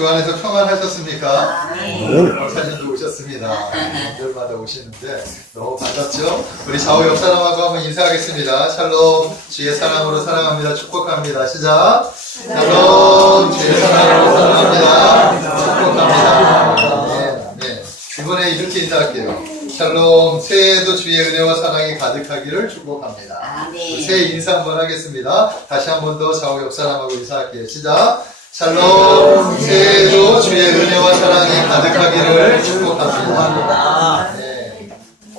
주 안에서 평안하셨습니까? 네. 목사님도 오셨습니다. 명절마다 오시는데 너무 반갑죠? 우리 좌우 옆 사람하고 한번 인사하겠습니다. 샬롬, 주의 사랑으로 사랑합니다. 축복합니다. 시작. 샬롬, 주의 사랑으로 사랑합니다. 축복합니다. 네. 이번에 이렇게 인사할게요. 샬롬, 새해에도 주의 은혜와 사랑이 가득하기를 축복합니다. 새해 인사 한번 하겠습니다. 다시 한 번 더 좌우 옆 사람하고 인사할게요. 시작. 샬롬, 새해에도 주의 은혜와 사랑이 가득하기를 축복합니다. 네.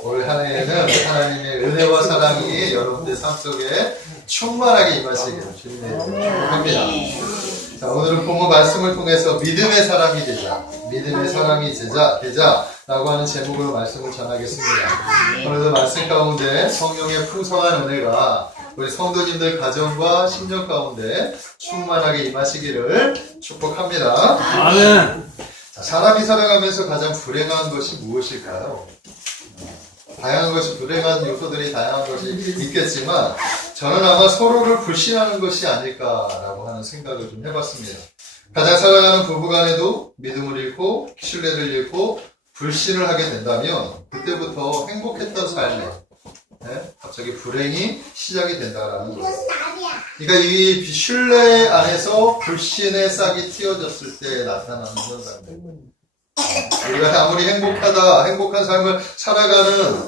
올 한 해에는 하나님의 은혜와 사랑이 여러분들 삶 속에 충만하게 임하시기를 주님의 이름으로 축복합니다. 자, 오늘은 본문 말씀을 통해서 믿음의 사람이 되자, 믿음의 사람이 되자라고 하는 제목으로 말씀을 전하겠습니다. 오늘도 말씀 가운데 성령의 풍성한 은혜가 우리 성도님들 가정과 심령 가운데 충만하게 임하시기를 축복합니다. 아멘. 자, 사람이 살아가면서 가장 불행한 것이 무엇일까요? 다양한 것이, 불행한 요소들이 다양한 것이 있겠지만 저는 아마 서로를 불신하는 것이 아닐까라고 하는 생각을 좀 해봤습니다. 가장 사랑하는 부부간에도 믿음을 잃고 신뢰를 잃고 불신을 하게 된다면 그때부터 행복했던 삶에 갑자기 불행이 시작이 된다라는 거예요. 그러니까 이 신뢰 안에서 불신의 싹이 틔어졌을 때 나타나는 현상들. 우리가 아무리 행복한 삶을 살아가는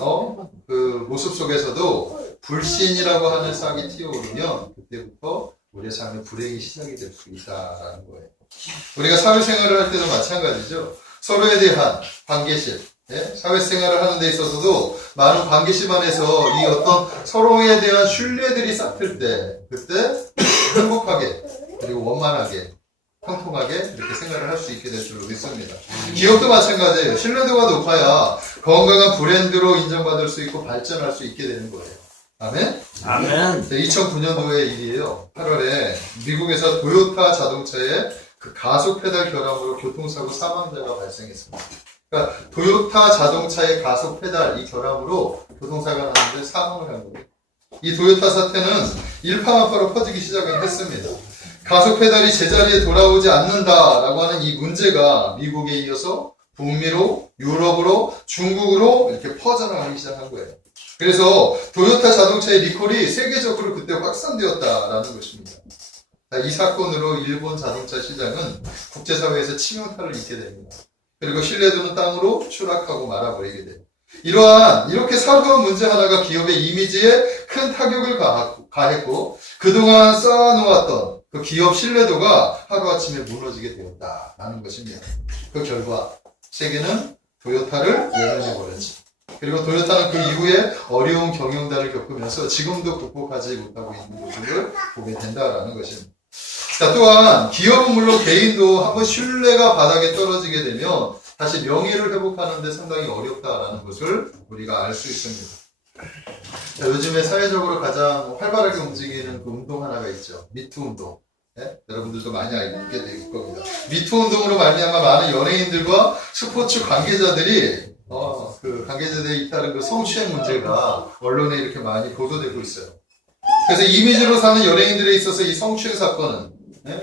그 모습 속에서도 불신이라고 하는 싹이 튀어오르면 그때부터 우리의 삶에 불행이 시작이 될 수 있다라는 거예요. 우리가 사회생활을 할 때도 마찬가지죠. 서로에 대한 관계심, 사회생활을 하는 데 있어서도 많은 관계심 안에서 이 어떤 서로에 대한 신뢰들이 싹틀 때 그때 행복하게 그리고 원만하게 통통하게 이렇게 생활을 할 수 있게 될 줄로 믿습니다. 기업도 마찬가지예요. 신뢰도가 높아야 건강한 브랜드로 인정받을 수 있고 발전할 수 있게 되는 거예요. 아멘? 아멘. 2009년도의 일이에요. 8월에 미국에서 도요타 자동차의 그 가속 페달 결함으로 교통사고 사망자가 발생했습니다. 그러니까 도요타 자동차의 가속 페달 이 결함으로 교통사고가 났는데 사망을 한 거예요. 이 도요타 사태는 일파만파로 퍼지기 시작을 했습니다. 가속 페달이 제자리에 돌아오지 않는다라고 하는 이 문제가 미국에 이어서 북미로, 유럽으로, 중국으로 이렇게 퍼져나가기 시작한 거예요. 그래서 도요타 자동차의 리콜이 세계적으로 그때 확산되었다라는 것입니다. 이 사건으로 일본 자동차 시장은 국제사회에서 치명타를 입게 됩니다. 그리고 신뢰도는 땅으로 추락하고 말아버리게 돼요. 이렇게 사소한 문제 하나가 기업의 이미지에 큰 타격을 가했고 그동안 쌓아놓았던 그 기업 신뢰도가 하루아침에 무너지게 되었다라는 것입니다. 그 결과 세계는 도요타를 외면해버렸지. 그리고 도요타는 그 이후에 어려운 경영단을 겪으면서 지금도 극복하지 못하고 있는 모습을 보게 된다라는 것입니다. 자, 또한 기업은 물론 개인도 한번 신뢰가 바닥에 떨어지게 되면 다시 명예를 회복하는 데 상당히 어렵다라는 것을 우리가 알 수 있습니다. 자, 요즘에 사회적으로 가장 활발하게 움직이는 그 운동 하나가 있죠. 미투 운동. 여러분들도 많이 알게 될 겁니다. 미투 운동으로 말미암아 많은 연예인들과 스포츠 관계자들이 그 관계자들에 잇따른 그 성추행 문제가 언론에 이렇게 많이 보도되고 있어요. 그래서 이미지로 사는 연예인들에 있어서 이 성추행 사건은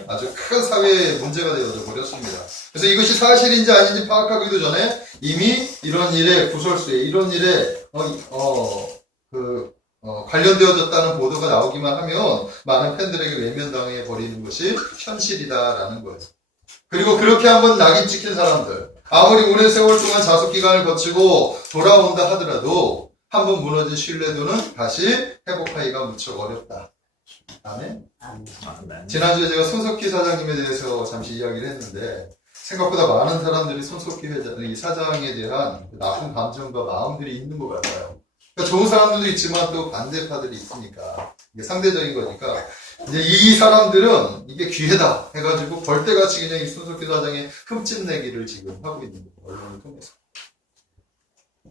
아주 큰 사회의 문제가 되어져 버렸습니다. 그래서 이것이 사실인지 아닌지 파악하기도 전에 이미 이런 일에 구설수에 이런 일에 관련되어졌다는 보도가 나오기만 하면 많은 팬들에게 외면당해 버리는 것이 현실이다라는 거예요. 그리고 그렇게 한번 낙인 찍힌 사람들, 아무리 오랜 세월 동안 자숙기간을 거치고 돌아온다 하더라도 한번 무너진 신뢰도는 다시 회복하기가 무척 어렵다. 아멘? 아멘. 지난주에 제가 손석희 사장님에 대해서 잠시 이야기를 했는데 생각보다 많은 사람들이 손석희 이 사장에 대한 나쁜 감정과 마음들이 있는 것 같아요. 그러니까 좋은 사람들도 있지만 또 반대파들이 있으니까 이게 상대적인 거니까 이제 이 사람들은 이게 기회다 해가지고 벌떼같이 그냥 이 손석희 사장의 흠집내기를 지금 하고 있는 거예요. 언론을 통해서.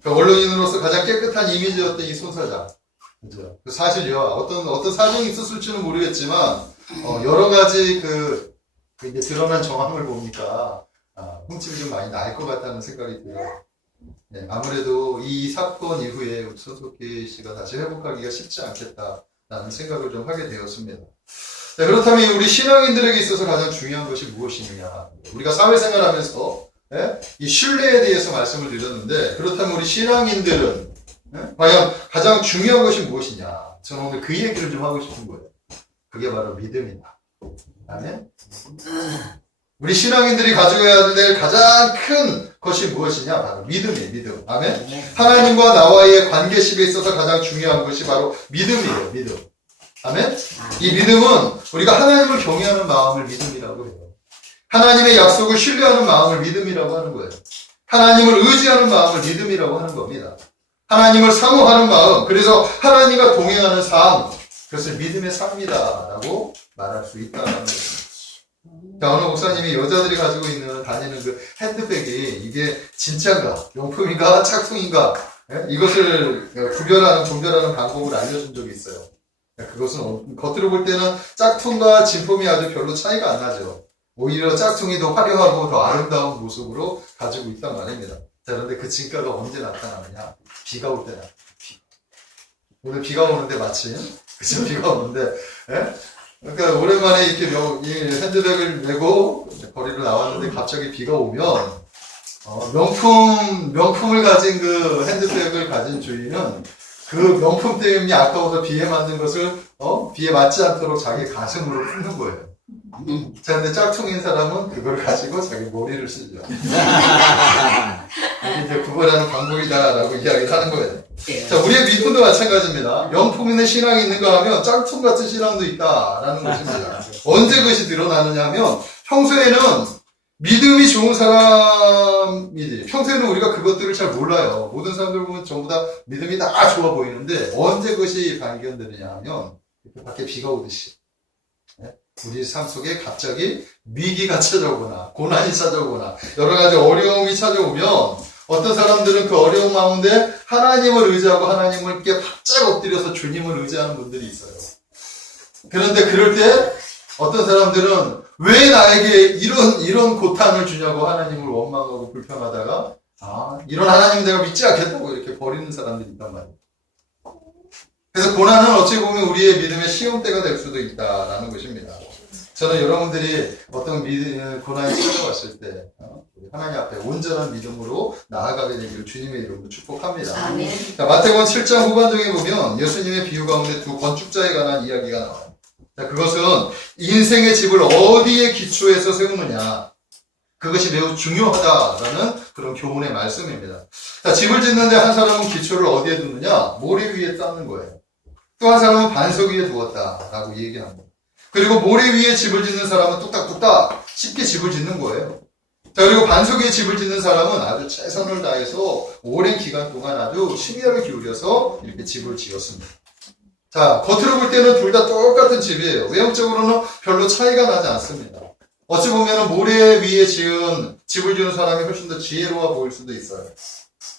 그러니까 언론인으로서 가장 깨끗한 이미지였던 이 손 사장. 그죠? 사실요, 어떤 사정이 있었을지는 모르겠지만, 여러 가지 이제 드러난 정황을 보니까, 흠집이 좀 많이 날 것 같다는 생각이 들어요. 네, 아무래도 이 사건 이후에 손석희 씨가 다시 회복하기가 쉽지 않겠다라는 생각을 좀 하게 되었습니다. 자, 그렇다면 우리 신앙인들에게 있어서 가장 중요한 것이 무엇이냐? 우리가 사회생활하면서 이 신뢰에 대해서 말씀을 드렸는데, 그렇다면 우리 신앙인들은 과연 가장 중요한 것이 무엇이냐? 저는 오늘 그 얘기를 좀 하고 싶은 거예요. 그게 바로 믿음이다. 아멘? 우리 신앙인들이 가져야 될 가장 큰 것이 무엇이냐? 바로 믿음이에요, 믿음. 아멘? 하나님과 나와의 관계식에 있어서 가장 중요한 것이 바로 믿음이에요, 믿음. 아멘? 이 믿음은 우리가 하나님을 경외하는 마음을 믿음이라고 해요. 하나님의 약속을 신뢰하는 마음을 믿음이라고 하는 거예요. 하나님을 의지하는 마음을 믿음이라고 하는 겁니다. 하나님을 사모하는 마음, 그래서 하나님과 동행하는 삶, 그것을 믿음의 삶이다라고 말할 수 있다는 거예요. 자, 어느 목사님이 여자들이 가지고 있는 다니는 그 핸드백이 이게 진짜인가, 용품인가, 짝퉁인가, 이것을 구별하는, 분별하는 방법을 알려준 적이 있어요. 그것은 겉으로 볼 때는 짝퉁과 진품이 아주 별로 차이가 안 나죠. 오히려 짝퉁이 더 화려하고 더 아름다운 모습으로 가지고 있단 말입니다. 자, 그런데 그 진가가 언제 나타나느냐? 비가 올 때 나타나요. 오늘 비가 오는데 마침, 그죠? 비가 오는데, 그러니까 오랜만에 이렇게 이 핸드백을 메고 거리로 나왔는데 갑자기 비가 오면, 명품을 가진 그 핸드백을 가진 주인은 그 명품 때문에 아까워서 비에 맞는 것을, 비에 맞지 않도록 자기 가슴으로 품는 거예요. 자, 근데 짝퉁인 사람은 그걸 가지고 자기 머리를 쓰죠. 이게 이제 구별하는 방법이다라고 이야기를 하는 거예요. 자, 우리의 믿음도 마찬가지입니다. 명품 있는 신앙이 있는가 하면 짝퉁 같은 신앙도 있다라는 것입니다. 언제 그것이 드러나느냐 하면 평소에는 믿음이 좋은 사람이지. 평소에는 우리가 그것들을 잘 몰라요. 모든 사람들 보면 전부 다 믿음이 다 좋아 보이는데 언제 그것이 발견되느냐 하면 이렇게 밖에 비가 오듯이 우리 삶 속에 갑자기 위기가 찾아오거나 고난이 찾아오거나 여러 가지 어려움이 찾아오면 어떤 사람들은 그 어려움 가운데 하나님을 의지하고 하나님을 이렇게 바짝 엎드려서 주님을 의지하는 분들이 있어요. 그런데 그럴 때 어떤 사람들은 왜 나에게 이런 고통을 주냐고 하나님을 원망하고 불평하다가 이런 하나님 내가 믿지 않겠다고 이렇게 버리는 사람들이 있단 말이에요. 그래서 고난은 어찌 보면 우리의 믿음의 시험대가 될 수도 있다라는 것입니다. 저는 여러분들이 어떤 고난이 찾아왔을 때 하나님 앞에 온전한 믿음으로 나아가게 되기를 주님의 이름으로 축복합니다. 아멘. 자, 마태복음 7장 후반정에 보면 예수님의 비유 가운데 두 건축자에 관한 이야기가 나와요. 자, 그것은 인생의 집을 어디에 기초해서 세우느냐, 그것이 매우 중요하다라는 그런 교훈의 말씀입니다. 자, 집을 짓는데 한 사람은 기초를 어디에 두느냐? 모래 위에 쌓는 거예요. 또 한 사람은 반석 위에 두었다라고 얘기한 거예요. 그리고 모래 위에 집을 짓는 사람은 뚝딱뚝딱 쉽게 집을 짓는 거예요. 자, 그리고 반석 위에 집을 짓는 사람은 아주 최선을 다해서 오랜 기간 동안 아주 심혈을 기울여서 이렇게 집을 지었습니다. 자, 겉으로 볼 때는 둘 다 똑같은 집이에요. 외형적으로는 별로 차이가 나지 않습니다. 어찌 보면 모래 위에 집을 지은 사람이 훨씬 더 지혜로워 보일 수도 있어요.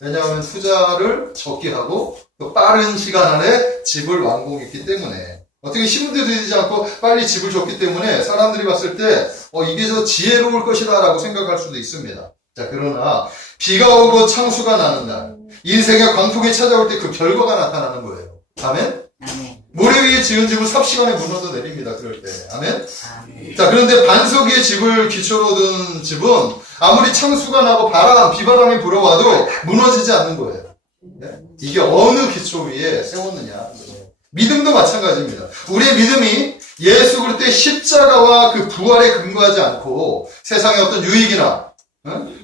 왜냐하면 투자를 적게 하고 또 빠른 시간 안에 집을 완공했기 때문에 어떻게 힘도 들이지 않고 빨리 집을 줬기 때문에 사람들이 봤을 때 이게 더 지혜로울 것이다 라고 생각할 수도 있습니다. 자, 그러나 비가 오고 창수가 나는 날 인생의 광풍이 찾아올 때 그 결과가 나타나는 거예요. 아멘? 아멘. 모래 위에 지은 집은 삽시간에 무너져 내립니다. 그럴 때. 아멘? 아멘. 자, 그런데 반석 위에 집을 기초로 둔 집은 아무리 창수가 나고 비바람이 불어와도 무너지지 않는 거예요. 네? 이게 어느 기초 위에 세웠느냐. 믿음도 마찬가지입니다. 우리의 믿음이 예수 그리스도의 십자가와 그 부활에 근거하지 않고 세상의 어떤 유익이나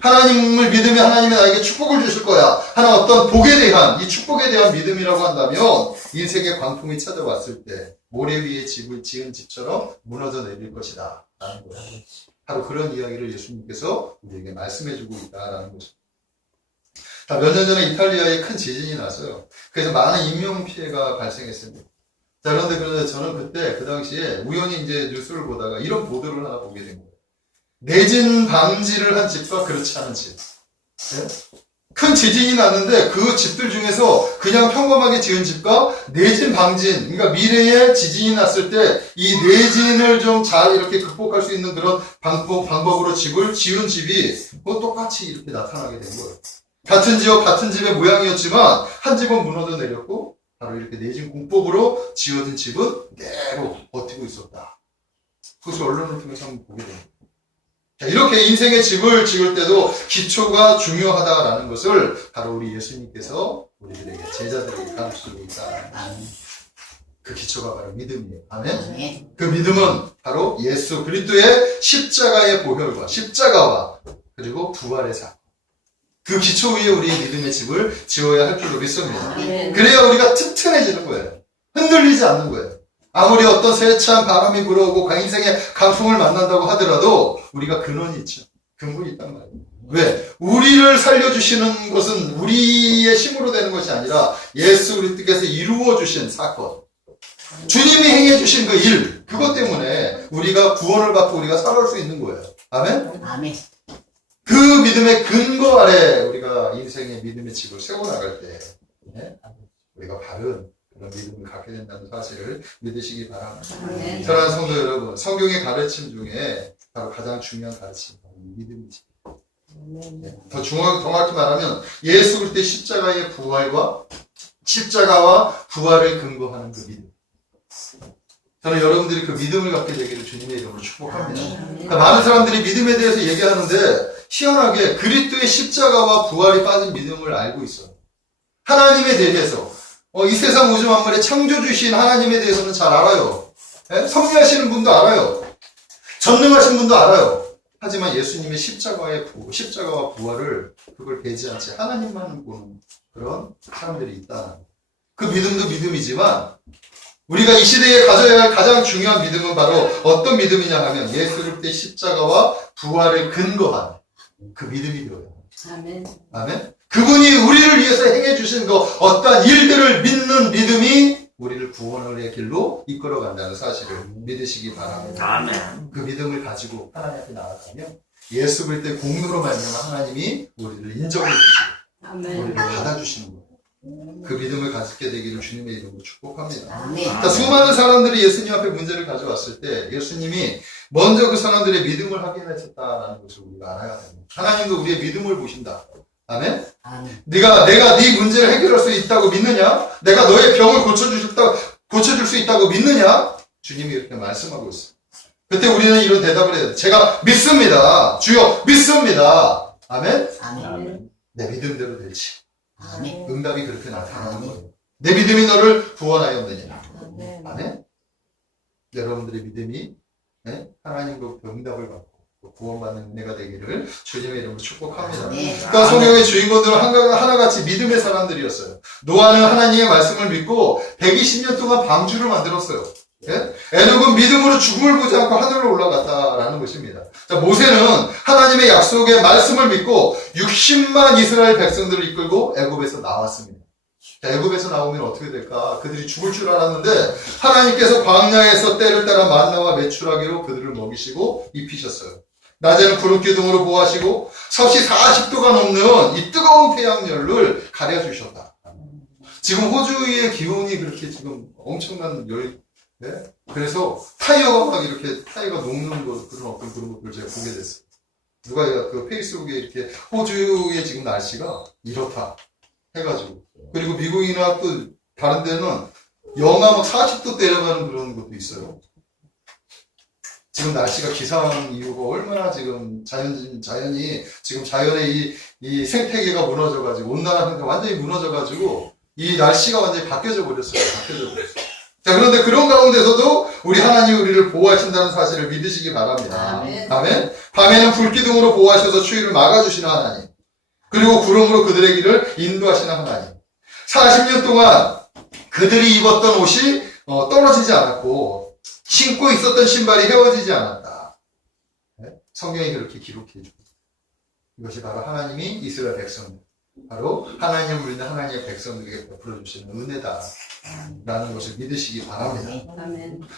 하나님을 믿으면 하나님이 나에게 축복을 주실 거야 하는 어떤 복에 대한 이 축복에 대한 믿음이라고 한다면 인생의 광풍이 찾아왔을 때 모래 위에 집을 지은 집처럼 무너져 내릴 것이다 라는 거예요. 바로 그런 이야기를 예수님께서 우리에게 말씀해주고 있다라는 것입니다. 몇 년 전에 이탈리아에 큰 지진이 났어요. 그래서 많은 인명피해가 발생했습니다. 자, 그런데 저는 그때 그 당시에 우연히 이제 뉴스를 보다가 이런 보도를 하나 보게 된 거예요. 내진 방지를 한 집과 그렇지 않은 집. 네? 큰 지진이 났는데 그 집들 중에서 그냥 평범하게 지은 집과 내진 방진, 그러니까 미래에 지진이 났을 때 이 내진을 좀 잘 이렇게 극복할 수 있는 그런 방법으로 집을 지은 집이 똑같이 이렇게 나타나게 된 거예요. 같은 지역, 같은 집의 모양이었지만 한 집은 무너져 내렸고 바로 이렇게 내진 공법으로 지어진 집은 그대로 버티고 있었다. 그것을 언론을 통해서 한번 보게 됩니다. 자, 이렇게 인생의 집을 지을 때도 기초가 중요하다라는 것을 바로 우리 예수님께서 우리들에게 제자들에게 가르쳐주고 있다. 그 기초가 바로 믿음이에요. 아멘? 그 믿음은 바로 예수 그리스도의 십자가의 보혈과 십자가와 그리고 부활의 사건. 그 기초 위에 우리의 믿음의 집을 지어야 할 줄로 믿습니다. 그래야 우리가 튼튼해지는 거예요. 흔들리지 않는 거예요. 아무리 어떤 세찬 바람이 불어오고 인생의 강풍을 만난다고 하더라도 우리가 근원이 있죠. 근본이 있단 말이에요. 왜? 우리를 살려주시는 것은 우리의 힘으로 되는 것이 아니라 예수 그리스도께서 이루어주신 사건. 주님이 행해주신 그 일. 그것 때문에 우리가 구원을 받고 우리가 살아올 수 있는 거예요. 아멘? 아멘. 그 믿음의 근거 아래 우리가 인생의 믿음의 집을 세워나갈 때 우리가 바른 그런 믿음을 갖게 된다는 사실을 믿으시기 바랍니다. 사랑하는 성도 여러분, 성경의 가르침 중에 바로 가장 중요한 가르침이 믿음이지. 더 정확히 말하면 예수 그리스도의 십자가의 부활과 십자가와 부활을 근거하는 그 믿음. 저는 여러분들이 그 믿음을 갖게 되기를 주님의 이름으로 축복합니다. 그러니까 많은 사람들이 믿음에 대해서 얘기하는데 희한하게 그리스도의 십자가와 부활이 빠진 믿음을 알고 있어요. 하나님에 대해서 이 세상 우주 만물의 창조주신 하나님에 대해서는 잘 알아요. 섭리하시는 분도 알아요. 전능하신 분도 알아요. 하지만 예수님의 십자가와 부활을 그걸 배제한 채 하나님만 보는 그런 사람들이 있다. 그 믿음도 믿음이지만 우리가 이 시대에 가져야 할 가장 중요한 믿음은 바로 어떤 믿음이냐 하면 예수 그리스도의 십자가와 부활을 근거한 그 믿음이 되어요. 아멘. 아멘. 그분이 우리를 위해서 행해 주신 그 어떠한 일들을 믿는 믿음이 우리를 구원의 길로 이끌어 간다는 사실을 믿으시기 바랍니다. 아멘. 그 믿음을 가지고 하나님 앞에 나아가면 예수 그리스도의 공로로 말미암아 하나님이 우리를 인정해 주시고 우리를 받아주시는 거예요. 그 믿음을 가지게 되기를 주님의 이름으로 축복합니다. 그러니까 수많은 사람들이 예수님 앞에 문제를 가져왔을 때 예수님이 먼저 그 사람들의 믿음을 확인하셨다라는 것을 우리가 알아야 됩니다. 하나님도 우리의 믿음을 보신다. 아멘? 내가 네 문제를 해결할 수 있다고 믿느냐? 내가 너의 병을 고쳐줄 수 있다고 믿느냐? 주님이 이렇게 말씀하고 있어요. 그때 우리는 이런 대답을 해야 돼요. 제가 믿습니다. 주여 믿습니다. 아멘? 아멘. 내 믿음대로 될지. 아멘. 응답이 그렇게 나타나는 거예요. 내 믿음이 너를 구원하였느냐. 아멘? 여러분들의 믿음이 하나님으로부터 응답을 받고 구원받는 은혜가 되기를 주님의 이름으로 축복합니다. 그러니까 성경의 주인공들은 하나같이 믿음의 사람들이었어요. 노아는 하나님의 말씀을 믿고 120년 동안 방주를 만들었어요. 에녹은 믿음으로 죽음을 보지 않고 하늘로 올라갔다라는 것입니다. 자, 모세는 하나님의 약속의 말씀을 믿고 60만 이스라엘 백성들을 이끌고 애굽에서 나왔습니다. 자, 애굽에서 나오면 어떻게 될까? 그들이 죽을 줄 알았는데 하나님께서 광야에서 때를 따라 만나와 메추라기로 그들을 먹이시고 입히셨어요. 낮에는 구름 기둥으로 보호하시고 섭씨 40도가 넘는 이 뜨거운 태양열을 가려주셨다. 지금 호주의 기온이 그렇게 지금 엄청난 그래서 타이어가 막 이렇게 타이어가 녹는 그런 것들을 제가 보게 됐어요. 누가 그 페이스북에 이렇게 호주의 지금 날씨가 이렇다 해가지고 그리고 미국이나 또 다른 데는 영하 막 40도 내려가는 그런 것도 있어요. 지금 날씨가 기상 이유가 얼마나 지금 자연이 지금 자연의 이 생태계가 무너져가지고 온난화 상태가 완전히 무너져가지고 이 날씨가 완전히 바뀌어져 버렸어요. 자, 그런데 그런 가운데서도 우리 하나님이 우리를 보호하신다는 사실을 믿으시기 바랍니다. 아멘. 밤에는 불기둥으로 보호하셔서 추위를 막아주시는 하나님. 그리고 구름으로 그들의 길을 인도하시는 하나님. 40년 동안 그들이 입었던 옷이 떨어지지 않았고 신고 있었던 신발이 헤어지지 않았다. 성경이 그렇게 기록해 주고 이것이 바로 하나님이 이스라엘 백성들 바로 하나님을 믿는 하나님의 백성들에게 베풀어 주시는 은혜다 라는 것을 믿으시기 바랍니다.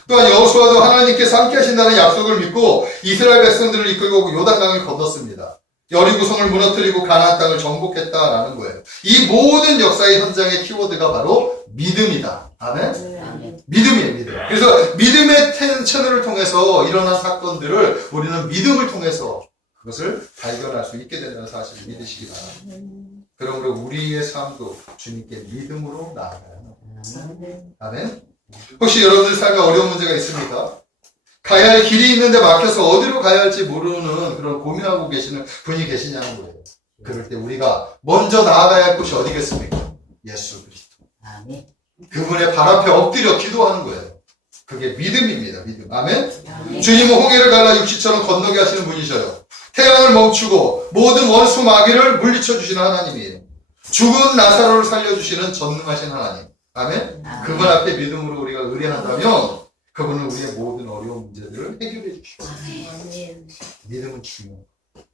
또한 여호수아도 하나님께서 함께 하신다는 약속을 믿고 이스라엘 백성들을 이끌고 요단강을 건넜습니다. 여리고성을 무너뜨리고 가나안 땅을 정복했다라는 거예요. 이 모든 역사의 현장의 키워드가 바로 믿음이다. 아멘? 믿음이에요, 믿음. 그래서 믿음의 채널을 통해서 일어난 사건들을 우리는 믿음을 통해서 그것을 발견할 수 있게 된다는 사실을 믿으시기 바랍니다. 그러므로 우리의 삶도 주님께 믿음으로 나아가야 합니다. 아멘? 혹시 여러분들 삶에 어려운 문제가 있습니까? 가야 할 길이 있는데 막혀서 어디로 가야 할지 모르는 그런 고민하고 계시는 분이 계시냐는 거예요. 그럴 때 우리가 먼저 나아가야 할 곳이 어디겠습니까? 예수 그리스도. 아멘. 그분의 발 앞에 엎드려 기도하는 거예요. 그게 믿음입니다. 믿음. 아멘? 아멘. 주님은 홍해를 갈라 육지처럼 건너게 하시는 분이셔요. 태양을 멈추고 모든 원수 마귀를 물리쳐 주시는 하나님이에요. 죽은 나사로를 살려주시는 전능하신 하나님. 아멘? 그분 앞에 믿음으로 우리가 의뢰한다면 그분은 우리의 모든 어려운 문제들을 해결해 주시고 아멘. 믿음은 중요해요.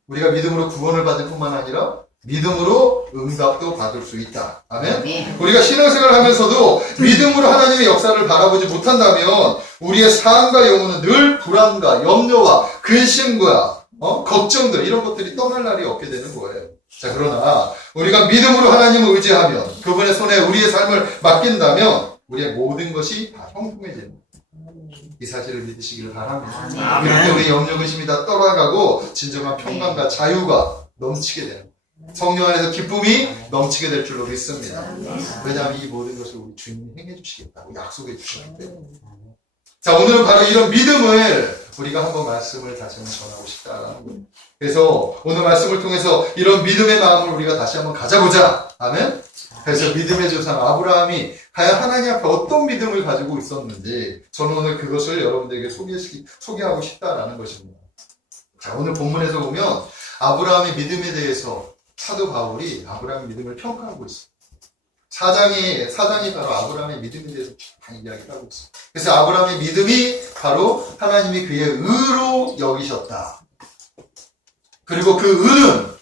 우리가 믿음으로 구원을 받을 뿐만 아니라 믿음으로 응답도 받을 수 있다. 아멘? 아멘. 우리가 신앙생활을 하면서도 믿음으로 하나님의 역사를 바라보지 못한다면 우리의 삶과 영혼은 늘 불안과 염려와 근심과 걱정들 이런 것들이 떠날 날이 없게 되는 거예요. 자, 그러나 우리가 믿음으로 하나님을 의지하면 그분의 손에 우리의 삶을 맡긴다면 우리의 모든 것이 다 형통해지는 거예요. 이 사실을 믿으시기를 바랍니다. 아멘. 이렇게 우리 염려 근심이 다 떠나가고 진정한 평강과 자유가 넘치게 되는 거예요. 성령 안에서 기쁨이 넘치게 될 줄로 믿습니다. 왜냐하면 이 모든 것을 우리 주님이 행해 주시겠다고 약속해 주셨기 때문에. 자, 오늘은 바로 이런 믿음을 우리가 한번 말씀을 다시 한번 전하고 싶다라는 거예요. 그래서 오늘 말씀을 통해서 이런 믿음의 마음을 우리가 다시 한번 가져보자. 아멘? 그래서 믿음의 조상 아브라함이 과연 하나님 앞에 어떤 믿음을 가지고 있었는지 저는 오늘 그것을 여러분들에게 소개하고 싶다라는 것입니다. 자, 오늘 본문에서 보면 아브라함의 믿음에 대해서 사도 바울이 아브라함의 믿음을 평가하고 있어요. 사장이 바로 아브라함의 믿음에 대해서 많이 이야기를 하고 있어요. 그래서 아브라함의 믿음이 바로 하나님이 그의 의로 여기셨다. 그리고 그 의는,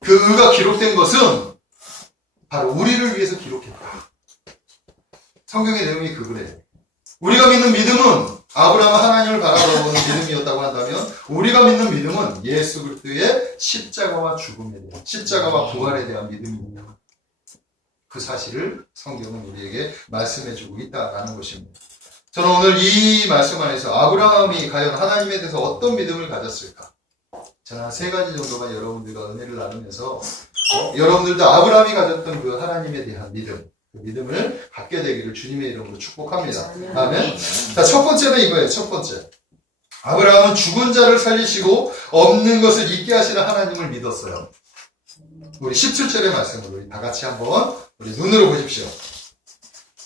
그 의가 기록된 것은 바로 우리를 위해서 기록했다. 성경의 내용이 그거래요. 우리가 믿는 믿음은 아브라함은 하나님을 바라보는 믿음이었다고 한다면 우리가 믿는 믿음은 예수 그리스도의 십자가와 죽음에 대한, 십자가와 부활에 대한 믿음입니다. 그 사실을 성경은 우리에게 말씀해주고 있다라는 것입니다. 저는 오늘 이 말씀 안에서 아브라함이 과연 하나님에 대해서 어떤 믿음을 가졌을까? 저는 한 3가지 정도만 여러분들과 은혜를 나누면서 여러분들도 아브라함이 가졌던 그 하나님에 대한 믿음, 그 믿음을 갖게 되기를 주님의 이름으로 축복합니다. 아멘. 자, 첫 번째는 이거예요. 첫 번째. 아브라함은 죽은 자를 살리시고 없는 것을 있게 하시는 하나님을 믿었어요. 우리 17절의 말씀으로 우리 다 같이 한번 우리 눈으로 보십시오.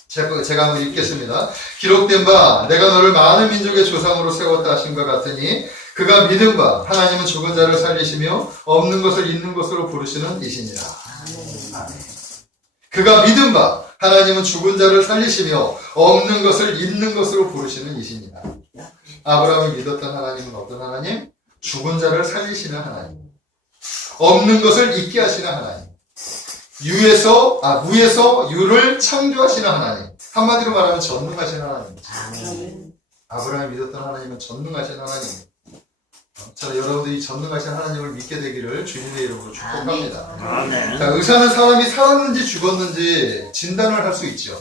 제가 한번 읽겠습니다. 기록된 바 내가 너를 많은 민족의 조상으로 세웠다 하신 것 같으니 그가 믿은 바 하나님은 죽은 자를 살리시며 없는 것을 있는 것으로 부르시는 이시니라. 아멘. 그가 믿은 바 하나님은 죽은 자를 살리시며 없는 것을 있는 것으로 부르시는 이시니라. 아브라함이 믿었던 하나님은 어떤 하나님? 죽은 자를 살리시는 하나님. 없는 것을 있게 하시는 하나님. 무에서 유를 창조하시는 하나님. 한마디로 말하면 전능하신 하나님. 아브라함이 믿었던 하나님은 전능하신 하나님. 저는 여러분들이 전능하신 하나님을 믿게 되기를 주님의 이름으로 축복합니다. 아멘. 자, 의사는 사람이 살았는지 죽었는지 진단을 할 수 있죠.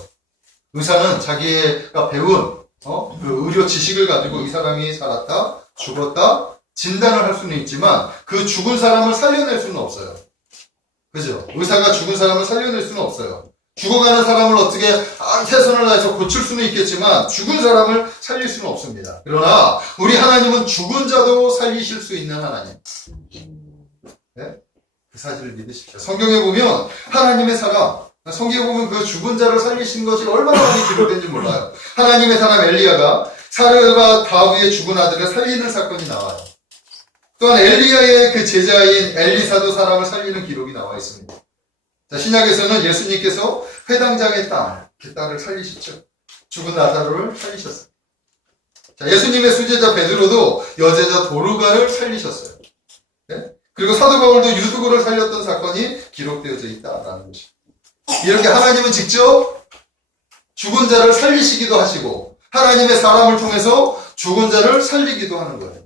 의사는 자기가 배운 그 의료 지식을 가지고 이 사람이 살았다, 죽었다 진단을 할 수는 있지만 그 죽은 사람을 살려낼 수는 없어요. 그죠? 의사가 죽은 사람을 살려낼 수는 없어요. 죽어가는 사람을 어떻게 최선을 다해서 고칠 수는 있겠지만 죽은 사람을 살릴 수는 없습니다. 그러나 우리 하나님은 죽은 자도 살리실 수 있는 하나님. 네? 그 사실을 믿으십시오. 성경에 보면 하나님의 사람, 성경에 보면 그 죽은 자를 살리신 것이 얼마나 많이 기록된지 몰라요. 하나님의 사람 엘리야가 사르가 다윗의 죽은 아들을 살리는 사건이 나와요. 또한 엘리야의 그 제자인 엘리사도 사람을 살리는 기록이 나와 있습니다. 자, 신약에서는 예수님께서 회당장의 그 딸을 살리셨죠. 죽은 나사로를 살리셨어요. 자, 예수님의 수제자 베드로도 여제자 도르가를 살리셨어요. 네? 그리고 사도 바울도 유두고를 살렸던 사건이 기록되어져 있다라는 것입니다. 이렇게 하나님은 직접 죽은 자를 살리시기도 하시고 하나님의 사람을 통해서 죽은 자를 살리기도 하는 거예요.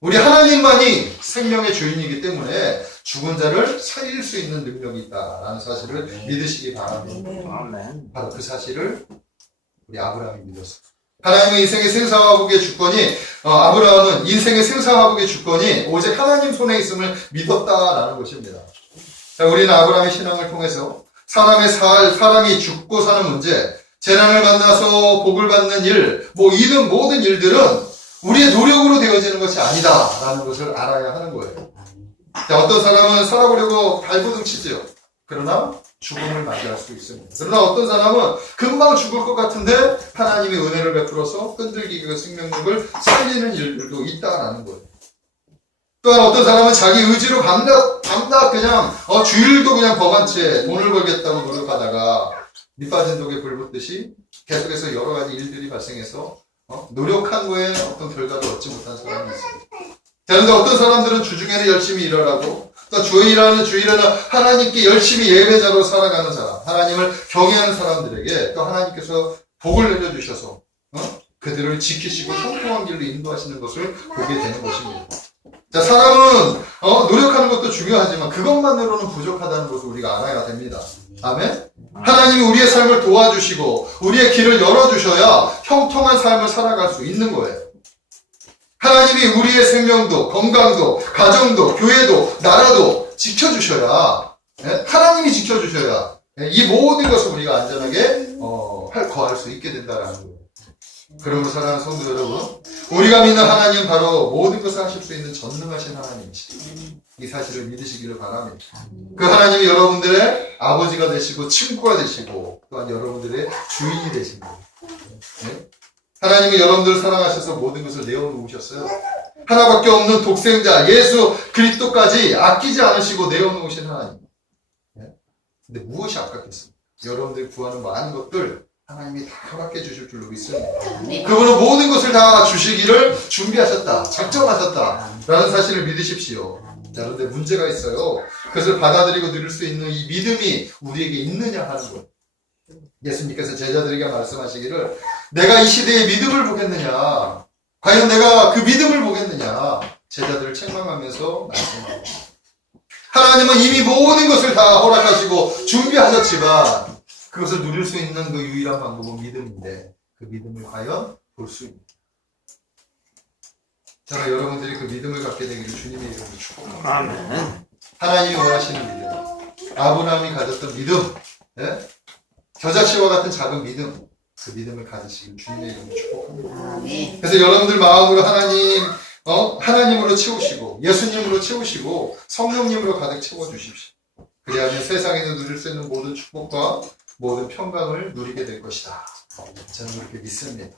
우리 하나님만이 생명의 주인이기 때문에 죽은 자를 살릴 수 있는 능력이 있다라는 사실을 믿으시기 바랍니다. 아멘. 바로 그 사실을 우리 아브라함이 믿었어요. 하나님은 인생의 생사화복의 주권이 아브라함은 인생의 생사화복의 주권이 오직 하나님 손에 있음을 믿었다라는 것입니다. 자, 우리는 아브라함의 신앙을 통해서 사람이 죽고 사는 문제, 재난을 만나서 복을 받는 일, 뭐 이런 모든 일들은 우리의 노력으로 되어지는 것이 아니다라는 것을 알아야 하는 거예요. 자, 어떤 사람은 살아보려고 발버둥 치지요. 그러나 죽음을 맞이할 수 있습니다. 그러나 어떤 사람은 금방 죽을 것 같은데 하나님의 은혜를 베풀어서 끈들기가 생명력을 살리는 일들도 있다라는 거예요. 또한 어떤 사람은 자기 의지로 밤낮 그냥 주일도 그냥 범한 채 돈을 벌겠다고 노력하다가 밑빠진 독에 불 붙듯이 계속해서 여러 가지 일들이 발생해서 노력한 거에 어떤 결과도 얻지 못한 사람이 있습니다. 그런데 어떤 사람들은 주중에는 열심히 일하라고 또 주일에는 하나님께 열심히 예배자로 살아가는 사람, 하나님을 경외하는 사람들에게 또 하나님께서 복을 내려주셔서 그들을 지키시고 형통한 길로 인도하시는 것을 보게 되는 것입니다. 자, 사람은 노력하는 것도 중요하지만 그것만으로는 부족하다는 것을 우리가 알아야 됩니다. 아멘? 하나님이 우리의 삶을 도와주시고 우리의 길을 열어주셔야 형통한 삶을 살아갈 수 있는 거예요. 하나님이 우리의 생명도, 건강도, 가정도, 교회도, 나라도 지켜주셔야, 하나님이 지켜주셔야 이 모든 것을 우리가 안전하게 거할 수 있게 된다는 거예요. 그러므로 사랑하는 성도 여러분, 우리가 믿는 하나님은 바로 모든 것을 하실 수 있는 전능하신 하나님이시죠. 이 사실을 믿으시기를 바랍니다. 그 하나님이 여러분들의 아버지가 되시고 친구가 되시고 또한 여러분들의 주인이 되십니다. 네? 하나님이 여러분들을 사랑하셔서 모든 것을 내어놓으셨어요. 하나밖에 없는 독생자 예수 그리스도까지 아끼지 않으시고 내어놓으신 하나님. 네? 근데 무엇이 아깝겠습니까? 여러분들이 구하는 많은 것들 하나님이 다 허락해 주실 줄로 믿습니다. 그분은 모든 것을 다 주시기를 준비하셨다, 작정하셨다라는 사실을 믿으십시오. 자, 그런데 문제가 있어요. 그것을 받아들이고 누릴 수 있는 이 믿음이 우리에게 있느냐 하는 거예요. 예수님께서 제자들에게 말씀하시기를 내가 이 시대에 믿음을 보겠느냐, 과연 내가 그 믿음을 보겠느냐, 제자들을 책망하면서 말씀합니다. 하나님은 이미 모든 것을 다 허락하시고 준비하셨지만 그것을 누릴 수 있는 그 유일한 방법은 믿음인데 그 믿음을 과연 볼 수 있는가? 저는 여러분들이 그 믿음을 갖게 되기를 주님의 이름으로 축복합니다. 아멘. 하나님이 원하시는 믿음, 아브라함이 가졌던 믿음, 겨자씨와 같은 작은 믿음, 그 믿음을 가지시길 주님의 이름으로 축복합니다. 그래서 여러분들 마음으로 하나님으로 채우시고 예수님으로 채우시고 성령님으로 가득 채워주십시오. 그리하면 세상에서 누릴 수 있는 모든 축복과 모든 평강을 누리게 될 것이다. 저는 그렇게 믿습니다.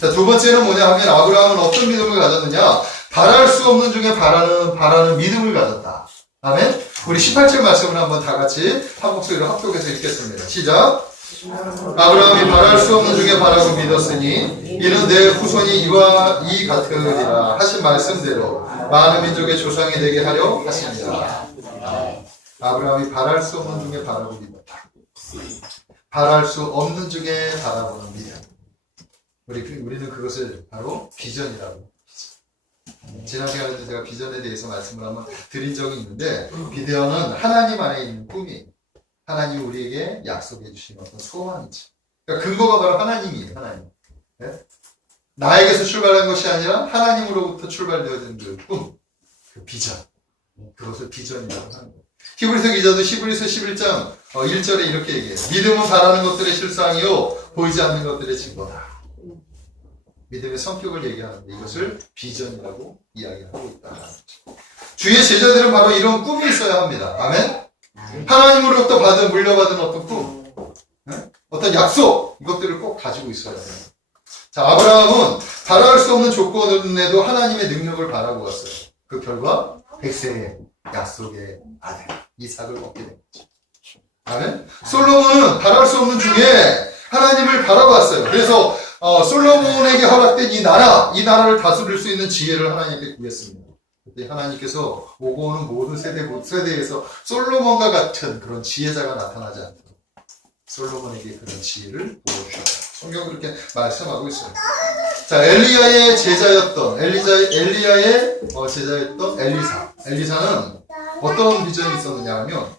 자, 두 번째는 뭐냐 하면 아브라함은 어떤 믿음을 가졌느냐? 바랄 수 없는 중에 바라는 믿음을 가졌다. 아멘? 우리 18절 말씀을 한번 다 같이 한 목소리로 합독해서 읽겠습니다. 시작! 아브라함이 바랄 수 없는 중에 바라고 믿었으니 이는 내 후손이 이와 이 같으리라 하신 말씀대로 많은 민족의 조상이 되게 하려 하십니다. 아브라함이 바랄 수 없는 중에 바라고 믿었다. 바랄 수 없는 중에 바라보는 믿음. 우리는 그것을 바로 비전이라고. 지난 시간에도 제가 비전에 대해서 말씀을 한번 드린 적이 있는데, 비전은 하나님 안에 있는 꿈이, 하나님이 우리에게 약속해 주신 어떤 소망이지. 그러니까 근거가 바로 하나님이에요, 하나님. 네? 나에게서 출발한 것이 아니라 하나님으로부터 출발되어진 그 꿈, 그 비전. 그것을 비전이라고 하는 거예요. 히브리서 기자도 히브리서 11장 1절에 이렇게 얘기해요. 믿음은 바라는 것들의 실상이요 보이지 않는 것들의 증거다. 믿음의 성격을 얘기하는데 이것을 비전이라고 이야기하고 있다. 주의 제자들은 바로 이런 꿈이 있어야 합니다. 아멘? 하나님으로부터 물려받은 어떤 꿈, 어떤 약속, 이것들을 꼭 가지고 있어야 해요. 자, 아브라함은 바라할 수 없는 조건에도 하나님의 능력을 바라고 왔어요. 그 결과 100세의 약속의 아들 이삭을 얻게 된 거죠. 아멘? 솔로몬은 바랄 수 없는 중에 하나님을 바라봤어요. 그래서 솔로몬에게 허락된 이 나라를 다스릴 수 있는 지혜를 하나님께 구했습니다. 그때 하나님께서 오고 오는 모든 세대에서 솔로몬과 같은 그런 지혜자가 나타나지 않도록 솔로몬에게 그런 지혜를 보여주셨다. 성경 그렇게 말씀하고 있어요. 자, 엘리야의 제자였던 엘리사는 어떤 비전이 있었느냐 하면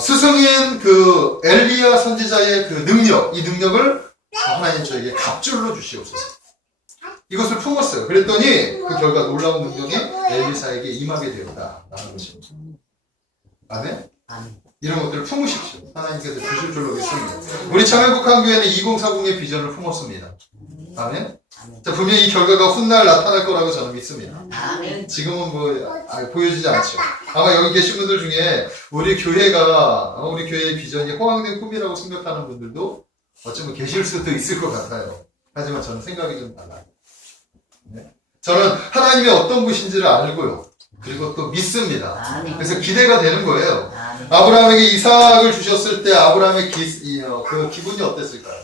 스승인 그 엘리야 선지자의 그 능력, 이 능력을 하나님 저에게 갑줄로 주시옵소서. 이것을 품었어요. 그랬더니 그 결과 놀라운 능력이 엘리사에게 임하게 되었다라는 것입니다. 아멘? 아멘. 이런 것들을 품으십시오. 하나님께서 주실 줄로 믿습니다. 우리 청해국한교회는 2040의 비전을 품었습니다. 아멘. 아멘. 자, 분명히 이 결과가 훗날 나타날 거라고 저는 믿습니다. 아멘. 지금은 보여지지 않죠. 아마 여기 계신 분들 중에 우리 교회의 비전이 허황된 꿈이라고 생각하는 분들도 어쩌면 계실 수도 있을 것 같아요. 하지만 저는 생각이 좀 달라요. 네? 저는 하나님의 어떤 분이신지를 알고요. 그리고 또 믿습니다. 아멘. 그래서 기대가 되는 거예요. 아멘. 아브라함에게 이삭을 주셨을 때 아브라함의 그 기분이 어땠을까요?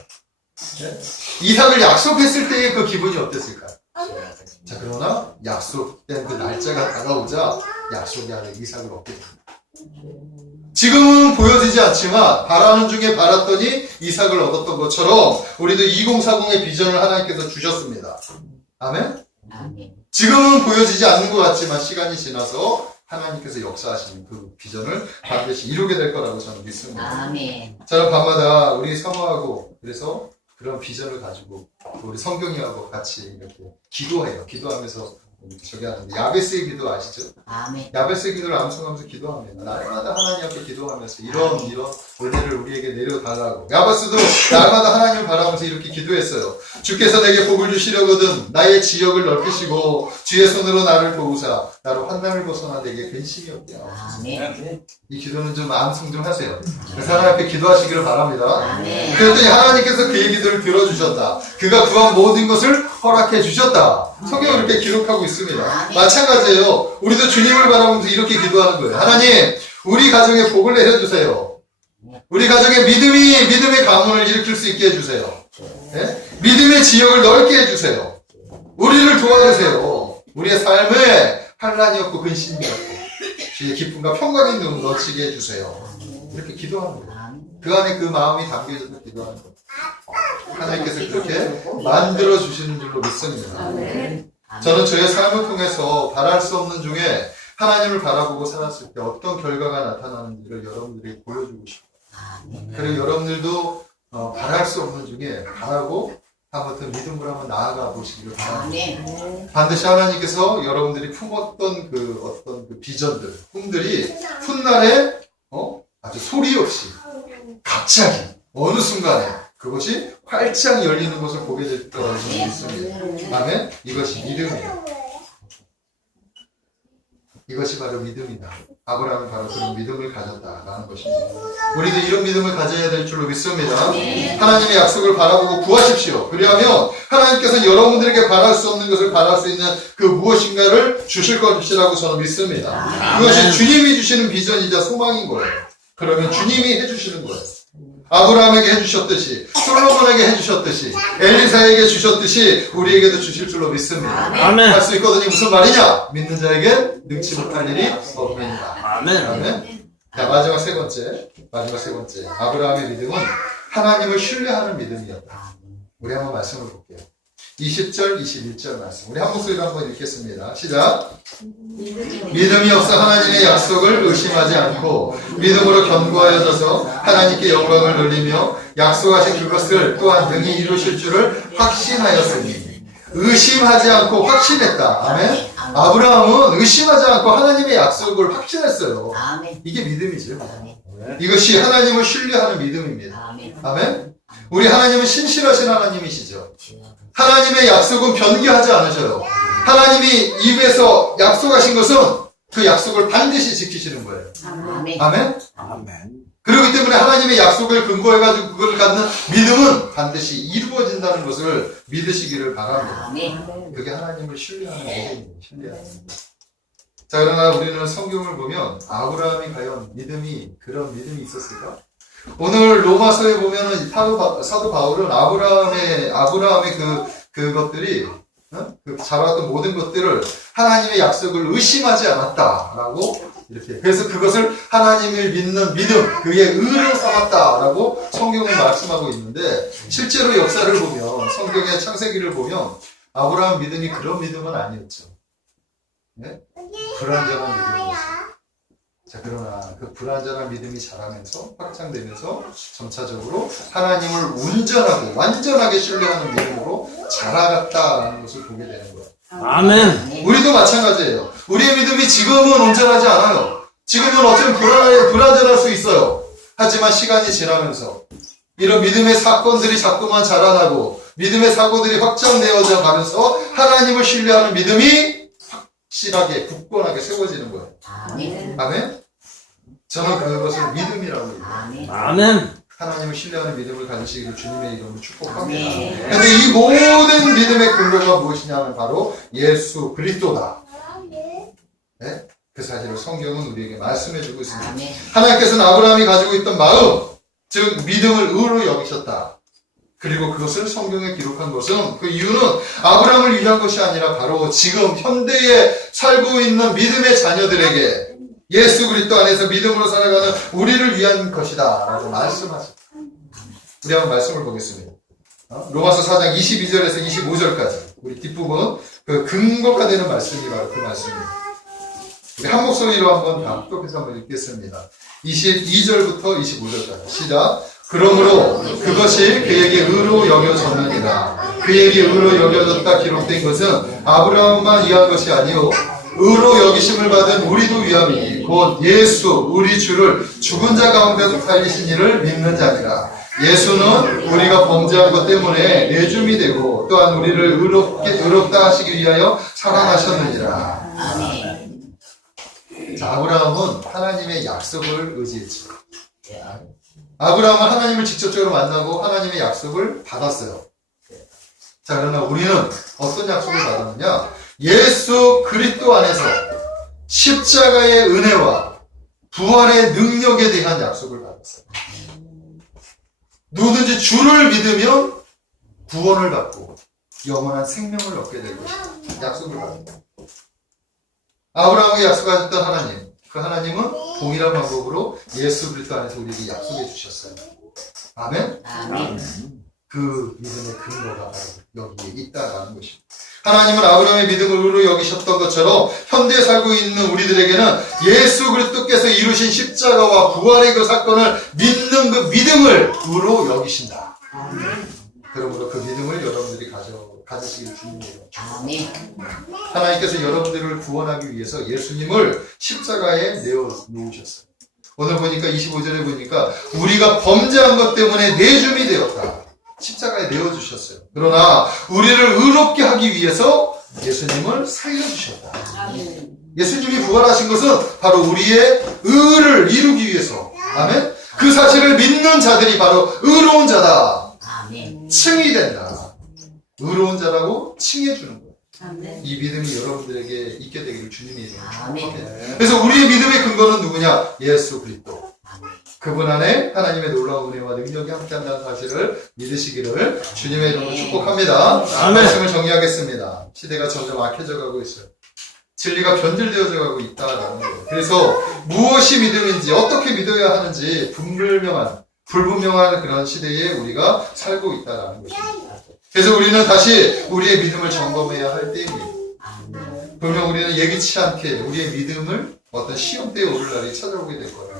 네? 이삭을 약속했을 때의 그 기분이 어땠을까요? 자, 그러나 약속된 그 날짜가 다가오자 약속이 아닌 이삭을 얻게 됩니다. 지금은 보여지지 않지만 바라는 중에 바랐더니 이삭을 얻었던 것처럼 우리도 2040의 비전을 하나님께서 주셨습니다. 아멘? 아멘. 지금은 보여지지 않는 것 같지만 시간이 지나서 하나님께서 역사하시는 그 비전을 반드시 이루게 될 거라고 저는 믿습니다. 아멘. 저는 밤마다 우리 사모하고 그래서 그런 비전을 가지고 우리 성경이하고 같이 이렇게 기도해요. 기도하면서 저기 하는데 야베스의 기도 아시죠? 아멘. 야베스의 기도를 암송하면서 기도합니다. 날마다 하나님 앞에 기도하면서 이런 은혜를 우리에게 내려달라고. 야베스도 날마다 하나님을 바라면서 이렇게 기도했어요. 주께서 내게 복을 주시려거든 나의 지역을 넓히시고 주의 손으로 나를 도우사 나로 환난을 벗어나 내게 근심이 없게 하옵소서. 아멘. 이 기도는 좀 암송 좀 하세요. 그래서 하나님 앞에 기도하시기를 바랍니다. 아멘. 그랬더니 하나님께서 그의 기도를 들어주셨다. 그가 구한 모든 것을 허락해 주셨다. 성경을 이렇게 기록하고 있습니다. 마찬가지예요. 우리도 주님을 바라보면서 이렇게 기도하는 거예요. 하나님, 우리 가정에 복을 내려주세요. 우리 가정에 믿음의 가문을 일으킬 수 있게 해주세요. 네? 믿음의 지역을 넓게 해주세요. 우리를 도와주세요. 우리의 삶에 환난이 없고 근심이 없고 주의 기쁨과 평강이 넘치게 해주세요. 이렇게 기도하는 거예요. 그 안에 그 마음이 담겨져서 기도하는 거예요. 하나님께서 그렇게 만들어 주시는 줄로 믿습니다. 저는 저의 삶을 통해서 바랄 수 없는 중에 하나님을 바라보고 살았을 때 어떤 결과가 나타나는지를 여러분들에게 보여주고 싶어요. 그리고 여러분들도 바랄 수 없는 중에 바라고 아무튼 믿음으로 한번 나아가 보시기를 바랍니다. 반드시 하나님께서 여러분들이 품었던 어떤 비전들, 꿈들이 훗날에 아주 소리 없이 갑자기 어느 순간에 그것이 활짝 열리는 것을 보게 될 거라고 믿습니다. 아멘? 이것이 믿음이에요. 이것이 바로 믿음이다. 아브라함은 바로 그런 믿음을 가졌다라는 것입니다. 우리도 이런 믿음을 가져야 될 줄로 믿습니다. 하나님의 약속을 바라보고 구하십시오. 그리하면 하나님께서 여러분들에게 바랄 수 없는 것을 바랄 수 있는 그 무엇인가를 주실 것이라고 저는 믿습니다. 그것이 주님이 주시는 비전이자 소망인 거예요. 그러면 주님이 해주시는 거예요. 아브라함에게 해주셨듯이 솔로몬에게 해주셨듯이 엘리사에게 주셨듯이 우리에게도 주실 줄로 믿습니다. 아멘. 할 수 있거든요. 무슨 말이냐? 믿는 자에게 능치 못할 일이 없느니라. 아멘. 아멘. 자, 마지막 세 번째. 아브라함의 믿음은 하나님을 신뢰하는 믿음이었다. 우리 한번 말씀을 볼게요. 20절, 21절 말씀. 우리 한 목소리로 한번 읽겠습니다. 시작. 믿음이 없어 하나님의 약속을 의심하지 않고 믿음으로 견고하여져서 하나님께 영광을 돌리며 약속하신 그것을 또한 능히 이루실 줄을 확신하였으니 의심하지 않고 확신했다. 아멘. 아브라함은 의심하지 않고 하나님의 약속을 확신했어요. 이게 믿음이죠. 이것이 하나님을 신뢰하는 믿음입니다. 아멘. 우리 하나님은 신실하신 하나님이시죠. 하나님의 약속은 변개하지 않으셔요. 하나님이 입에서 약속하신 것은 그 약속을 반드시 지키시는 거예요. 아멘? 아멘. 그렇기 때문에 하나님의 약속을 근거해가지고 그걸 갖는 믿음은 반드시 이루어진다는 것을 믿으시기를 바랍니다. 그게 하나님을 신뢰하는 믿음입니다. 신뢰하는 믿음. 자, 그러나 우리는 성경을 보면 아브라함이 과연 그런 믿음이 있었을까? 오늘 로마서에 보면은 사도 바울은 아브라함의 그것들이 그 잡았던 모든 것들을 하나님의 약속을 의심하지 않았다라고 이렇게 그래서 그것을 하나님을 믿는 믿음 그의 의로 삼았다라고 성경은 말씀하고 있는데 실제로 역사를 보면 성경의 창세기를 보면 아브라함 믿음이 그런 믿음은 아니었죠. 네? 불완전한 믿음이었어요. 자, 그러나 그 불완전한 믿음이 자라면서 확장되면서 점차적으로 하나님을 온전하고 완전하게 신뢰하는 믿음으로 자라갔다라는 것을 보게 되는 거예요. 아멘. 우리도 마찬가지예요. 우리의 믿음이 지금은 온전하지 않아요. 지금은 어쩌면 불안전할 수 있어요. 하지만 시간이 지나면서 이런 믿음의 사건들이 자꾸만 자라나고 믿음의 사고들이 확장되어져 가면서 하나님을 신뢰하는 믿음이 확실하게 굳건하게 세워지는 거예요. 아멘. 아멘? 저는 그것을 믿음이라고 해요. 아멘. 아멘. 하나님을 신뢰하는 믿음을 가지시기를 주님의 이름으로 축복합니다. 아멘. 그런데 이 모든 믿음의 근거가 무엇이냐면 바로 예수 그리스도다. 네? 그 사실을 성경은 우리에게 말씀해주고 있습니다. 아멘. 하나님께서는 아브라함이 가지고 있던 마음, 즉 믿음을 의로 여기셨다. 그리고 그것을 성경에 기록한 것은 그 이유는 아브라함을 위한 것이 아니라 바로 지금 현대에 살고 있는 믿음의 자녀들에게 예수 그리스도 안에서 믿음으로 살아가는 우리를 위한 것이다 라고 말씀하셨다. 우리 한번 말씀을 보겠습니다. 로마서 4장 22절에서 25절까지 우리 뒷부분 그 근거가 되는 말씀이 바로 그 말씀입니다. 우리 한 목소리로 한번 다 합독해서 한번 읽겠습니다. 22절부터 25절까지 시작. 그러므로 그것이 그에게 의로 여겨졌느니라. 그에게 의로 여겨졌다 기록된 것은 아브라함만 위한 것이 아니요 의로 여기심을 받은 우리도 위함이 곧 예수 우리 주를 죽은 자 가운데서 살리신 이를 믿는 자니라. 예수는 우리가 범죄한 것 때문에 내줌이 되고 또한 우리를 의롭다 하시기 위하여 살아나셨느니라. 아멘. 자, 아브라함은 하나님의 약속을 의지했죠. 아브라함은 하나님을 직접적으로 만나고 하나님의 약속을 받았어요. 자, 그러나 우리는 어떤 약속을 받았느냐? 예수 그리스도 안에서 십자가의 은혜와 부활의 능력에 대한 약속을 받았어요. 누구든지 주를 믿으면 구원을 받고 영원한 생명을 얻게 될 것이다. 약속을 받았다. 아브라함에게 약속하셨던 하나님, 그 하나님은 동일한 방법으로 예수 그리스도 안에서 우리에게 약속해 주셨어요. 아멘? 아멘. 그 믿음의 근거가 바로 여기에 있다라는 것입니다. 하나님은 아브라함의 믿음을 의로 여기셨던 것처럼 현대에 살고 있는 우리들에게는 예수 그리스도께서 이루신 십자가와 부활의 그 사건을 믿는 그 믿음을 의로 여기신다. 그러므로 그 믿음을 여러분들이 가지시길 주님이에요. 아멘. 하나님께서 여러분들을 구원하기 위해서 예수님을 십자가에 내어 놓으셨어요. 오늘 보니까 25절에 보니까 우리가 범죄한 것 때문에 내줌이 되었다. 십자가에 내어주셨어요. 그러나 우리를 의롭게 하기 위해서 예수님을 살려주셨다. 아멘. 예수님이 부활하신 것은 바로 우리의 의를 이루기 위해서. 아멘? 그 사실을 믿는 자들이 바로 의로운 자다. 아멘. 칭이 된다. 의로운 자라고 칭해주는 거예요. 아멘. 이 믿음이 여러분들에게 있게 되기를 주님이 이름으로 아멘. 축복합니다. 그래서 우리의 믿음의 근거는 누구냐? 예수 그리스도. 아멘. 그분 안에 하나님의 놀라운 은혜와 능력이 함께한다는 사실을 믿으시기를 주님의 이름으로 축복합니다. 아멘. 말씀을 정리하겠습니다. 시대가 점점 악해져 가고 있어요. 진리가 변질되어져 가고 있다라는 거예요. 그래서 무엇이 믿음인지 어떻게 믿어야 하는지 불분명한 그런 시대에 우리가 살고 있다라는 것입니다. 그래서 우리는 다시 우리의 믿음을 점검해야 할 때입니다. 아멘. 분명 우리는 예기치 않게 우리의 믿음을 어떤 시험대에 오를 날이 찾아오게 될 거예요.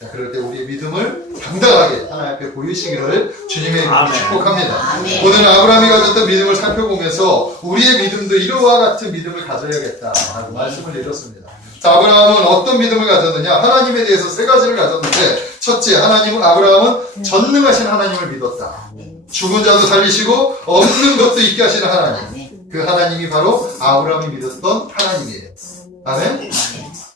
자, 그럴 때 우리의 믿음을 당당하게 하나님 앞에 보이시기를 주님의 이름으로 아멘. 축복합니다. 아멘. 오늘은 아브라함이 가졌던 믿음을 살펴보면서 우리의 믿음도 이러와 같은 믿음을 가져야겠다라는 말씀을 드렸습니다. 자, 아브라함은 어떤 믿음을 가졌느냐? 하나님에 대해서 세 가지를 가졌는데 첫째, 아브라함은 전능하신 하나님을 믿었다. 아멘. 죽은 자도 살리시고 없는 것도 있게 하시는 하나님. 아멘. 그 하나님이 바로 아브라함이 믿었던 하나님이에요. 아멘? 아멘.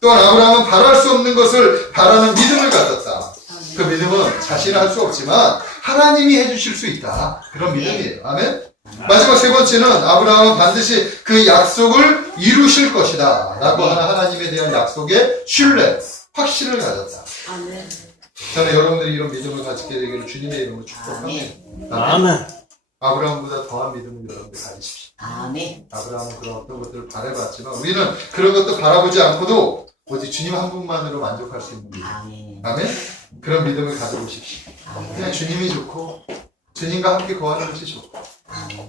또한 아브라함은 바랄 수 없는 것을 바라는 믿음을 가졌다. 그 믿음은 자신은 할 수 없지만 하나님이 해주실 수 있다. 그런 믿음이에요. 아멘? 마지막 세 번째는 아브라함은 반드시 그 약속을 이루실 것이다. 라고 하는 하나님에 대한 약속의 신뢰, 확신을 가졌다. 아멘. 저는 여러분들이 이런 믿음을 가지게 되기를 주님의 이름으로 축복합니다. 아멘. 아브라함보다 더한 믿음을 여러분들 가지십시오. 아멘. 아브라함은 그런 어떤 것들을 바라봤지만 우리는 그런 것도 바라보지 않고도 오직 주님 한 분만으로 만족할 수 있는 믿음. 아멘. 아멘? 그런 믿음을 가져보십시오. 그냥 주님이 좋고 주님과 함께 거하는 것이 좋고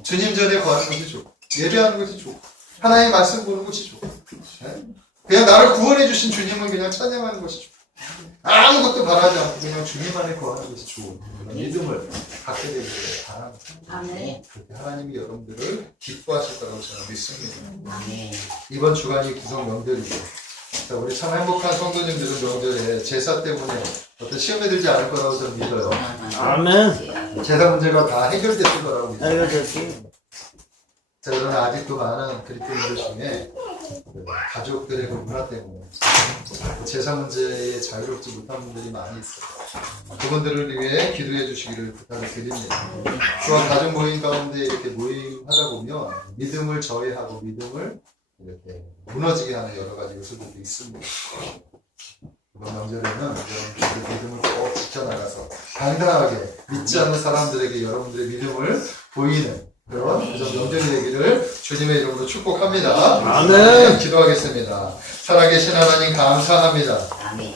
주님 전에 거하는 것이 좋고 예배하는 것이 좋고 하나님의 말씀 보는 것이 좋고 그냥 나를 구원해 주신 주님을 그냥 찬양하는 것이 좋고 아무것도 바라지 않고 그냥 주님 안에 거하는 것이 좋은 그런 믿음을 갖게 되기를 바랍니다. 아멘. 그렇게 하나님이 여러분들을 기뻐하실 거라고 저는 믿습니다. 아멘. 이번 주간이 구성 명절이고 자, 우리 참 행복한 성도님들은 명절에 제사 때문에 어떤 시험에 들지 않을 거라고 저는 믿어요. 아멘. 제사 문제가 다 해결됐을 거라고 믿어요. 아이고, 됐지. 자, 그러나 아직도 많은 그리스도인들 중에 그 가족들의 그 문화 때문에 제사 문제에 자유롭지 못한 분들이 많이 있어요. 그분들을 위해 기도해 주시기를 부탁을 드립니다. 또한 가족 모임 가운데 이렇게 모임하다 보면 믿음을 저해하고 믿음을 이렇게 무너지게 하는 여러 가지 요소들도 있습니다. 이번 명절에는 여러분들의 믿음을 꼭 지켜나가서 당당하게 믿지 않는 사람들에게 여러분들의 믿음을 보이는 그런 명절이 되기를 주님의 이름으로 축복합니다. 아멘. 기도하겠습니다. 살아계신 하나님 감사합니다. 아멘.